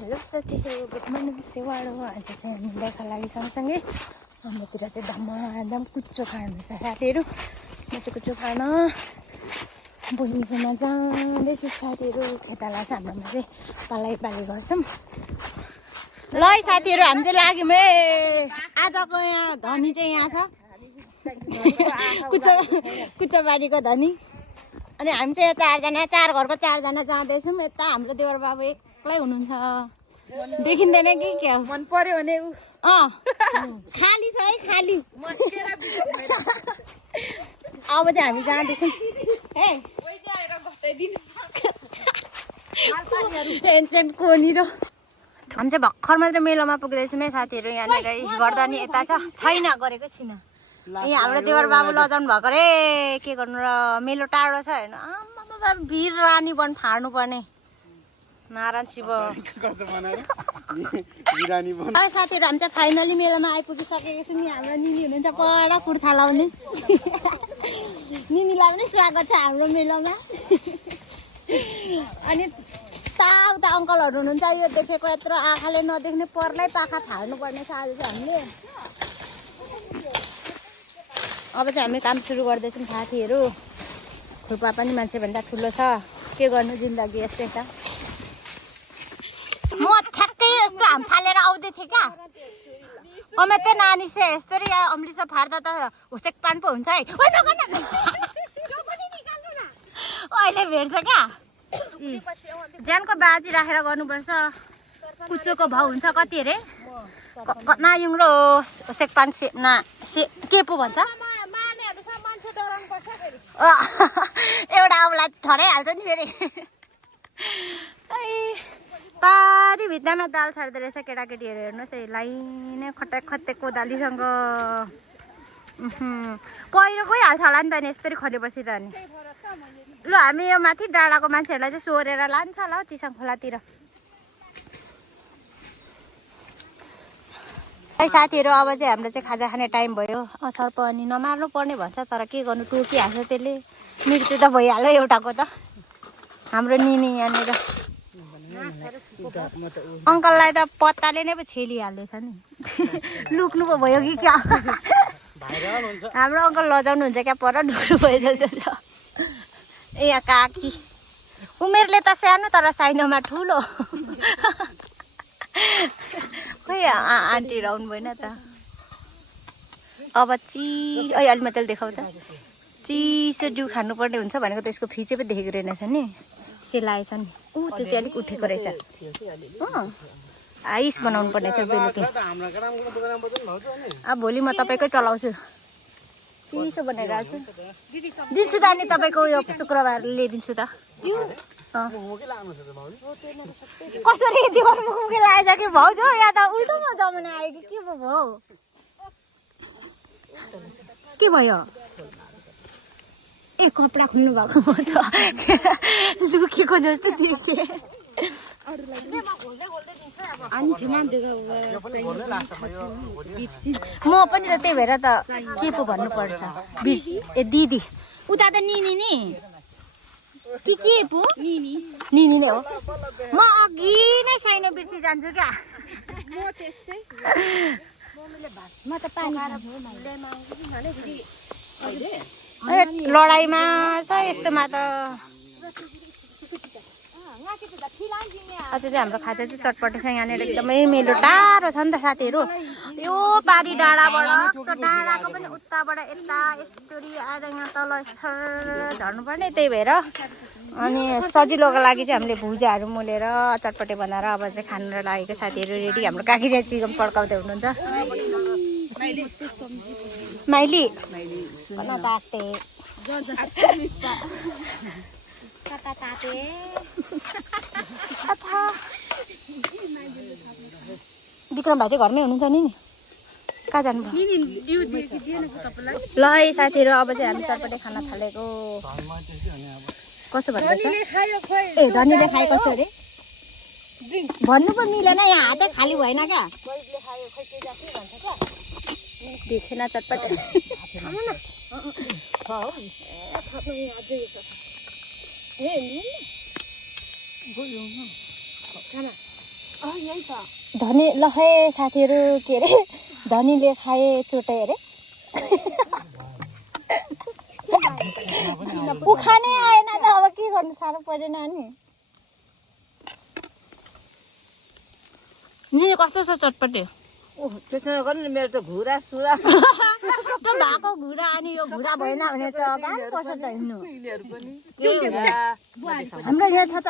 Hello साथीहरू, good morning सेवाडो। आज चाहिँ हामी बर्खा लागि सँगसँगै हाम्रोतिर चाहिँ धमाधम कुच्चो खानु छ साथीहरू। म चाहिँ कुच्चो खान बहिनीकोमा जाँदैछु साथीहरू। खेताला छ हाम्रोमा चाहिँ पालै गर्छौँ। ल है साथीहरू, हामी चाहिँ लाग्यौँ है। आजको यहाँ धनी चाहिँ यहाँ छ, कुच्चोबारीको धनी। अनि हामी चाहिँ चारजना, चार घरको चारजना जाँदैछौँ। यता हाम्रो देवर बाबु एक्लै हुनुहुन्छ, देखिँदैन कि क्या मन पर्यो भने खाली छ है, खाली। अब चाहिँ हामी जाँदैछौँ एन्चेन्ट कोनी र हामी चाहिँ भर्खर मात्र मेलोमा पुग्दैछौँ है साथीहरू। यहाँनिर गर्दा नि यता छैन, गरेको छैन। ए हाम्रो देवर बाबु लजाउनु भएको रे, के गर्नु र। मेलो टाढो छ होइन, भिर रानी बन फाड्नु पर्ने। नारायण शिव साथीहरू, हामी चाहिँ फाइनली मेलोमा आइपुगिसकेको छौँ। नि हाम्रो निनी हुनुहुन्छ पर कुर्ता लाउने। निनीलाई पनि स्वागत छ हाम्रो मेलोमा। अनि उता अङ्कलहरू हुनुहुन्छ, यो देखेको यत्रो आँखाले नदेख्ने पर्लै पाखा फाल्नु पर्ने छ आज चाहिँ हामीले। अब चाहिँ हामी काम सुरु गर्दैछौँ साथीहरू। खुर्पा पनि मान्छेभन्दा ठुलो छ, के गर्नु जिन्दगी यस्तै छ। म ठ्याक्कै यस्तो हाम फालेर आउँदै थिएँ क्या, अमेते नानी से यस्तो रे अम्लिसो फाड्दा त हुसेक पान पो हुन्छ है। अहिले भेट्छ क्या, ज्यानको बाजी राखेर गर्नुपर्छ। कुच्चोको भाउ हुन्छ कति अरे, नायुङ र हुसेक पान के पो भन्छ। एउटा औला ठडाइहाल्छ नि फेरि। पारी भित्तामा दाल छाड्दो रहेछ केटाकेटीहरू, हेर्नुहोस् है। लाइनै खट्याक खट्याक कोदालीसँग पहिरो गइहाल्छ होला नि त नि यस्तरी खनेपछि त। अनि ल हामी यो माथि डाँडाको मान्छेहरूलाई चाहिँ सोरेर लान्छ होला हौ चिसाङ खोलातिर। साथीहरू, अब चाहिँ हाम्रो चाहिँ खाजा खाने टाइम भयो। सर्प अनि नमार्नु पर्ने भन्छ, तर के गर्नु, टोकिहाल्छ त्यसले। मृत्यु त भइहाल्यो एउटाको त। हाम्रो निनी यहाँनिर अङ्कललाई त पत्ताले नै पो छेलिहाल्दैछ नि। लुक्नु पो भयो कि क्या। हाम्रो अङ्कल लजाउनुहुन्छ क्या, पर ढुक्नु भयो जस्तो छ। ए यहाँ काकी उमेरले त सानो तर साइनोमा ठुलो। खोइ आन्टी राउनु भएन त। अब अलि मजाले देखाउ त। चिसो डिउ खानुपर्ने हुन्छ भनेको त यसको फिचे पो देखेको रहेनछ नि, सेलाएछ नि। त्यो चाहिँ अलिक उठेको रहेछ। आइस बनाउनु पर्ने थियो बेलुकी। अब भोलि म तपाईँकै चलाउँछु, चिसो बनाइरहेको छु। दिन्छु त अनि तपाईँको यो शुक्रबार ल्याइदिन्छु त। कसरी दिवार मुखमुखी लागेछ कि भाउजू, या त उल्टोमा जमाना आयो कि के पो भयो। के भयो? ए कपडा खोल्नु भएको म त लुकेको जस्तो देखेँ। म पनि त त्यही भएर त के पो भन्नुपर्छ। बिर्स ए दिदी उता त निनी नि के पो निनी नै हो। म अघि नै साइनो बिर्सी जान्छु क्या। म त पानी लडाइँमा छ यस्तोमा त। अझ चाहिँ हाम्रो खाजा चाहिँ चटपटे छ। यहाँनिर एकदमै मेलो टाढो छ नि त साथीहरू। यो पारी डाँडाबाट त्यो डाँडाको पनि उताबाट यता यस्तरी आएर यहाँ तल झर्नुपर्ने। त्यही भएर अनि सजिलोको लागि चाहिँ हामीले भुजाहरू मोलेर चटपटे बनाएर अब चाहिँ खानु लागेको साथीहरू रेडी। हाम्रो काकी चाहिँ चिकन पड्काउँदै हुनुहुन्छ। माइली विक्रम भाइ चाहिँ घरमै हुनुहुन्छ नि, कहाँ जानुभयो? ल है साथीहरू, अब चाहिँ हामी चटपटे खाना थालेको। कसो भन्दैछ? ए धनीले खाए कसो अरे भन्नु पो मिलेन, यहाँ हातै खाली भएन क्या। देखेन चटपटे। धनी लहे साथीहरू के अरे धनीले खाए चोटे अरे उखानै आएन त अब के गर्नु साह्रो परेन नि नि कस्तो छ चटपटे त्यसो गर्नु मेरो त घुरा सुरा त्यो भएको घुरा अनि यो घुरा भएन भने त गाह्रो पर्छ त हिँड्नु हाम्रो यहाँ छ त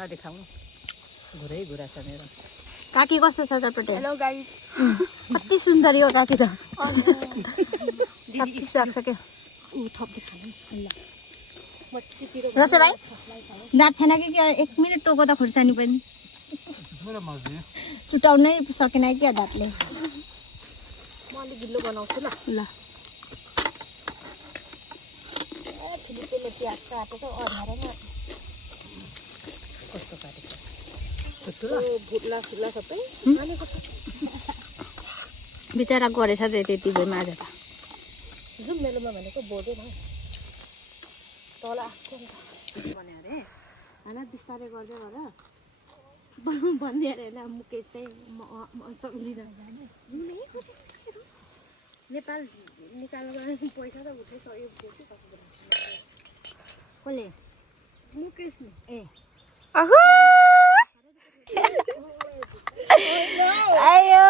नदेखाउनु घुरा छ मेरो काकी कस्तो छ चटपटे हेलो गाइस कति सुन्दर यो काकी त सबै सक्यो रसे भाइ दाँत छैन कि एक मिनट टोको त खुर्सानी पनि चुटाउनै सकेन क्या दाँतले म अलि गिल्लो बनाउँछु ल ल फिलिपेले प्याज काटेको अधारेर कस्तो काटेको भुट्ला फुट्ला सबै बिचरा गरेछ त त्यति भएमा आज त जुन मेलोमा भनेको बोर्दैन तल आएको नि त भने अरे होइन बिस्तारै गर्दै गर भन्ने अरे होइन मुकेश चाहिँ सक्दिनँ नेपाल निकाल्न पैसा त उठाइसक्यो कसले मुकेश नि ए आयो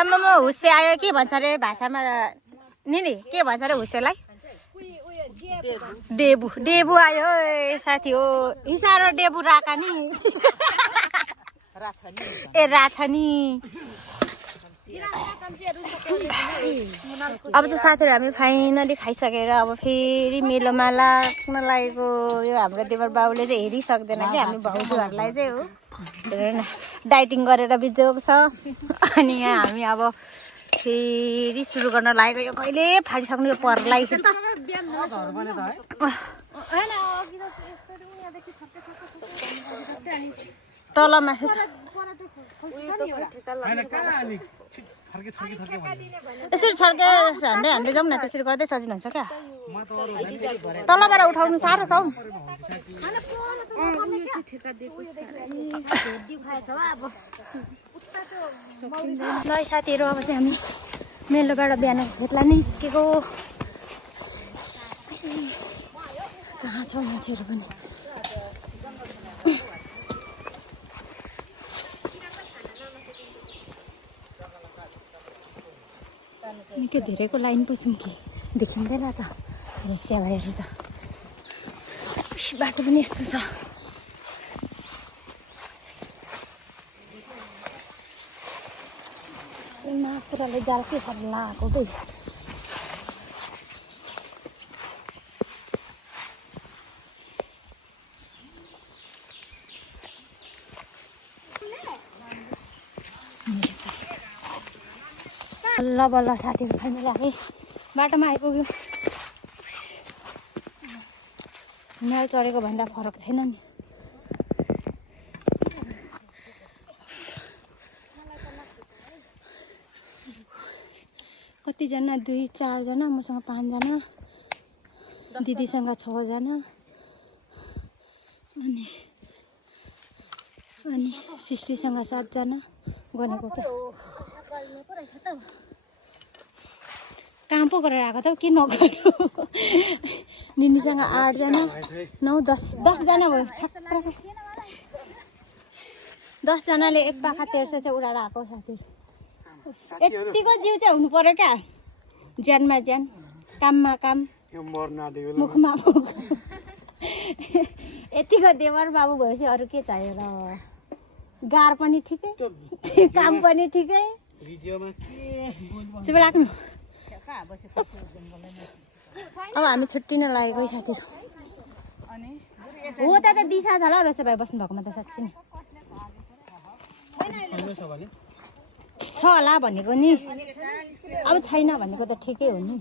आमामा हुस्से आयो के भन्छ अरे भाषामा नि के भन्छ अरे हुस्सेलाई डेबु डेबु आयो साथी हो हिसार डेबु राका नि ए राछनी अब चाहिँ साथीहरू हामी फाइनली खाइसकेर अब फेरि मेलोमा लाग्न लागेको यो हाम्रो देवर बाबुले चाहिँ हेरिसक्दैन कि हामी भाउजूहरूलाई चाहिँ हो हेर न डाइटिङ गरेर बिजोग छ अनि यहाँ हामी अब फेरि सुरु गर्न लागेको यो कहिले फालिसक्नु यो पर्लाई तलमा यसरी छर्के हान्दै हान्दै जाउँ न त्यसरी गर्दै सजिलो हुन्छ क्या तलबाट उठाउनु साह्रो छ हौ ल साथीहरू अब चाहिँ हामी मेलोबाट बिहान खेतलाई निस्केको कहाँ छ मान्छेहरू पनि निकै धेरैको लाइन पछौँ कि देखिँदैन त रसिया भाइहरू त बाटो पनि यस्तो छ पुराले जाल के साह्रो लगाएको त बल्ल बल्ल साथीहरू फाइनली हामी बाटोमा आइपुग्यौँ हिमाल चढेको भन्दा फरक छैन नि कतिजना 2-4 जना मसँग 5 जना दिदीसँग 6 जना अनि सृष्टिसँग 7 जना गनेको क्या काम पो गरेर आएको त के नगर्नु निनीसँग 8 जना 9-10 जना भयो 10 जनाले एक पाखा 1300 चाहिँ उडाएर आएको साथी यतिको जिउ चाहिँ हुनु पर्यो क्या ज्यानमा ज्यान काममा काम मुखमा मुख यतिको देवर बाबु भएपछि अरू के चाहियो र गार पनि ठिकै काम पनि ठिकै चुप लाग्नु अब हामी छुट्टिन लागेको साथी हो त दिशा छ ल रहेछ भाइ बस्नु भएकोमा त साँच्ची नि छ होला भनेको नि अब छैन भनेको त ठिकै हो नि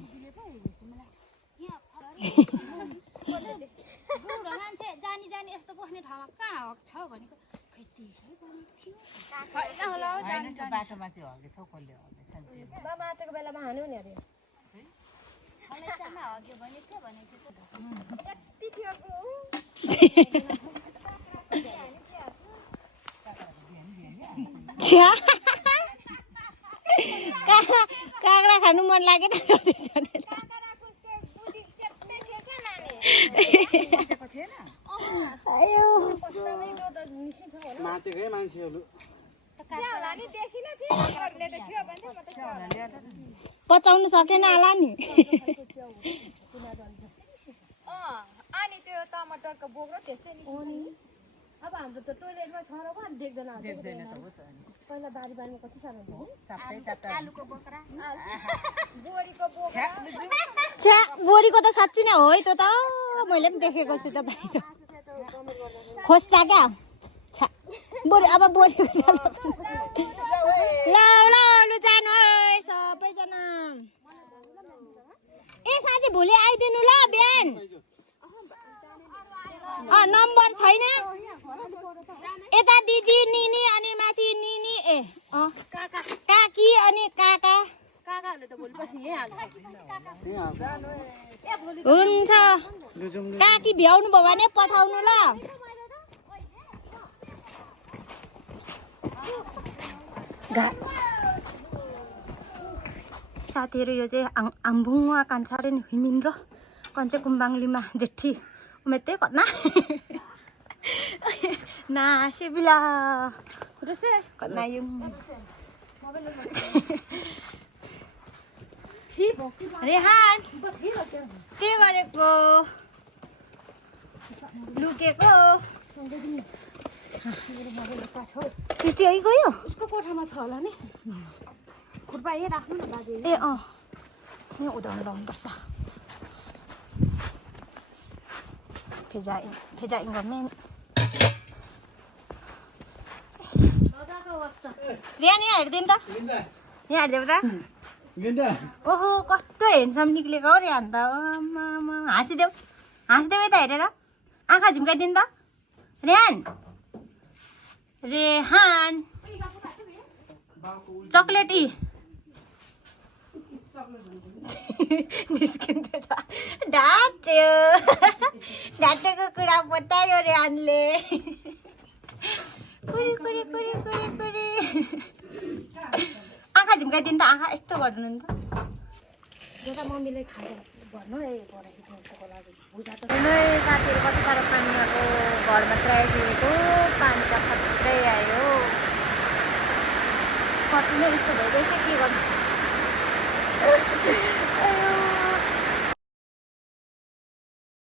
काँक्रा खानु मन लागेन मातेकै मान्छेहरू पचाउनु सकेन होला नि अनि त्यो टमाटरको बोक र त्यस्तै निस्किन्छ अब हाम्रो त टोइलेटमा छ र पो देख्दैन पहिला बारीमा कति सानो हुन्छ आलुको बोक्रा बोडीको बोक्रा छ्या बोडीको त साँच्ची नै हो है त्यो त मैले पनि देखेको छु त बाहिर खोज्दा क्या छ्या बोडी अब बोडी ल ल लु जानु है सबैजना ए साँच्ची भोलि आइदिनु ल बिहान नम्बर छैन यता दिदी निनी अनि माथि निनी ए काकी अनि काका काकाहरूले त भोलिपछि यही हाल्छ हुन्छ काकी भ्याउनु भयो भने पठाउनु ल साथीहरू यो चाहिँ आम्बुङमा कान्छारेन हिमिन र कञ्चे कुम्बाङलीमा जेठी उमेते कतना ना सिबिला रुसे कतना यु रेहान के गरेको लुकेको सृष्टि है गयो उसको कोठामा छ होला नि खुर्पा यही राख्नु न बाजे ए यहाँ उदाहरण लाउनुपर्छ फेजाइन गर्मेन रियान यहाँ हेरिदिनु त यहाँ हेरिदेऊ त ओहो कस्तो हेन्सम निक्लेको हो रियान त हाँसिदेऊ यता हेरेर आँखा झिम्काइदिनु त रेहान रेहान चक्लेटी निस्किँदैछ ढाँटेको कुरा बतायो रेहानले आँखा झिम्काइदिनु त आँखा यस्तो गर्नु नि त मम्मीले खाएर भन्नु है साथीहरू कति साह्रो पानी आएको घरमा ट्राइदिएको पानी त खत्रै आयो कति नै यस्तो भइरहेछ के गर्नु